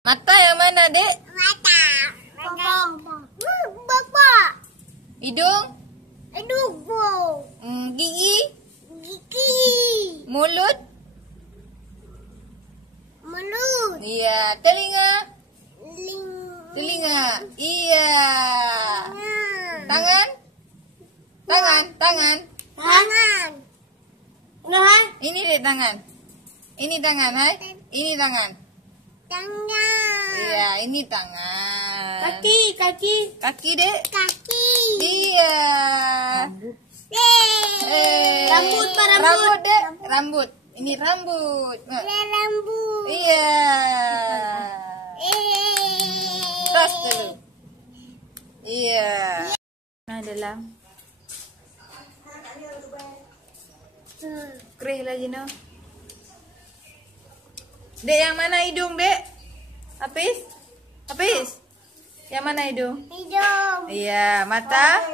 Mata yang mana, Dek? Mata. Bapak. Hidung? Hidung. Gigi? Gigi. Mulut? Mulut. Iya. Telinga? Telinga. Iya. Tangan? Tangan. Tangan. Ini Dek tangan. Ini tangan, hai. Ini tangan. Tangan. Iya, ini tangan. Kaki. Kaki, Dek. Kaki. Iya. Rambut, Pak, rambut. Rambut, Dek. Rambut. Ini rambut. Rambut. Iya. Tas dulu. Iya. Nah, dalam. Kerih lagi, no. Dek, yang mana hidung, Dek? Habis? Yang mana hidung? Hidung. Iya, mata?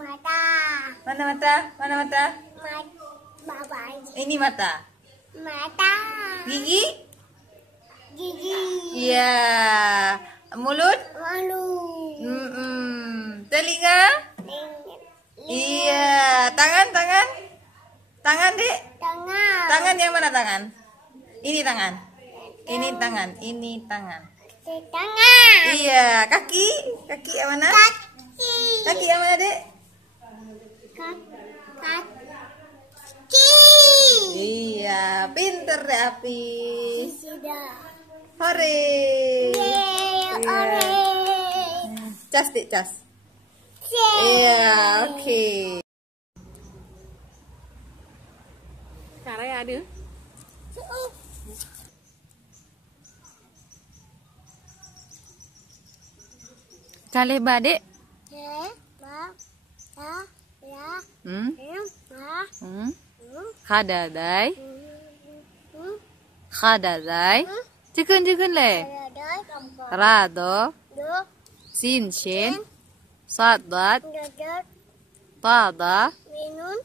Mata. Mana mata? Bapak. Ini mata. Mata. Gigi? Gigi. Iya. Mulut? Mulut. Telinga? Iya. Tangan? Dek? Tangan. Tangan yang mana tangan? Ini tangan. Tangan. Iya. Kaki yang mana? Kaki yang mana, Dek? Kaki. Iya. Pinter deh, Apis. Sudah. Hore. Cas, Dek, cas. Iya, oke. Caranya ada. Caleh badek. Khadadai. Jikun le. Rado. Sin shin. Sadat. Tada. Minun.